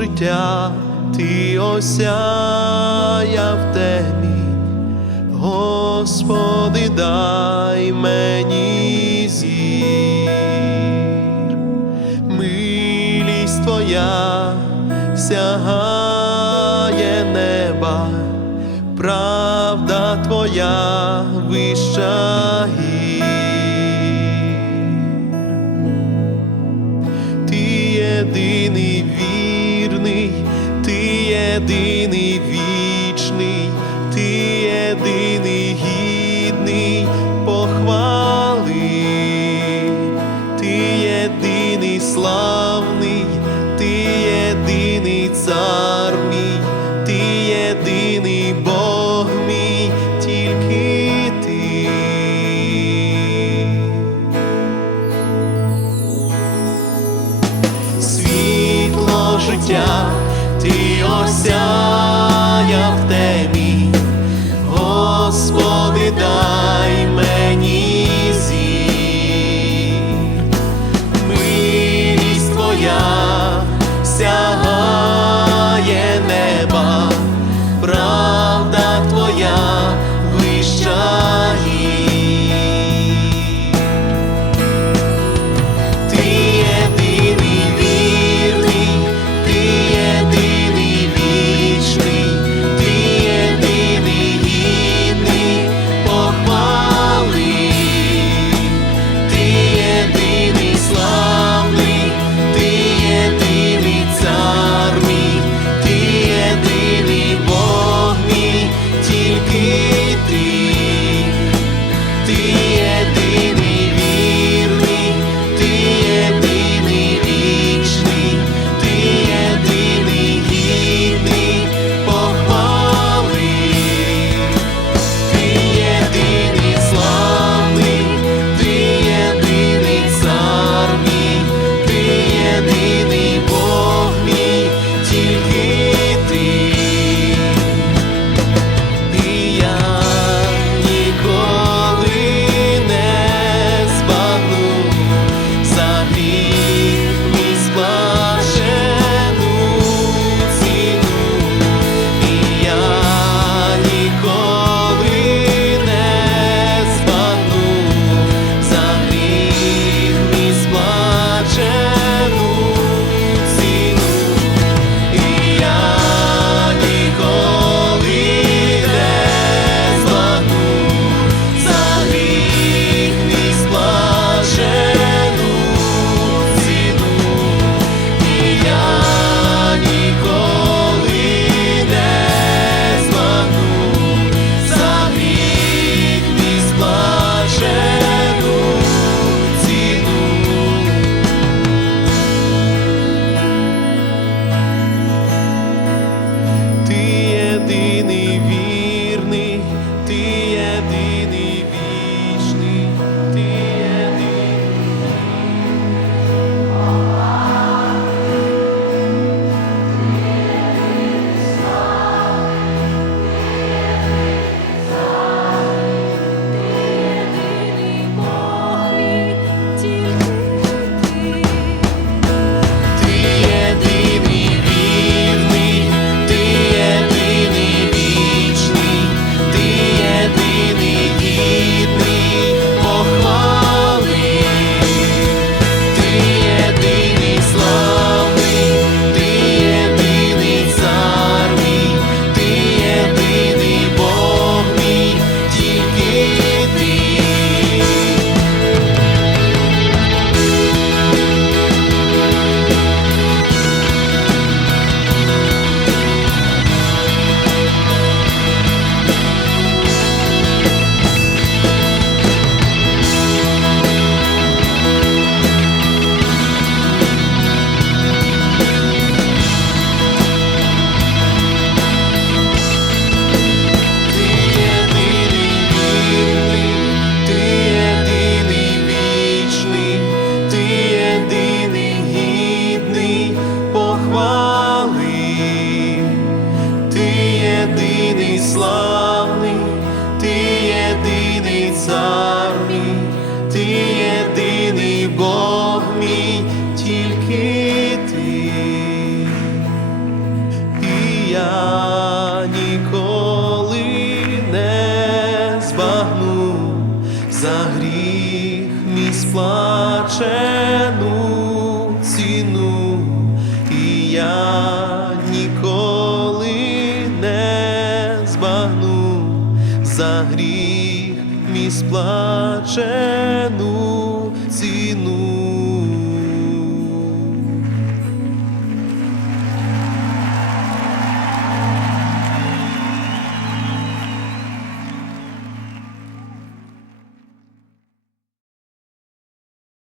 життя, ти осяяв темінь, Господи, дай мені зір, милість Твоя сягає неба, правда Твоя вища єдиний вічний, ти єдиний гідний похвали, ти єдиний славний, ти єдиний цар мій, ти єдиний Бог мій, тільки ти. світло життя, ти осяяв темі, Ти славний, ти єдиний цар мій, ти єдиний Бог мій, тільки ти і я ніколи не збагну за гріх мій сплачену ціну і я. За гріх мій сплачену ціну.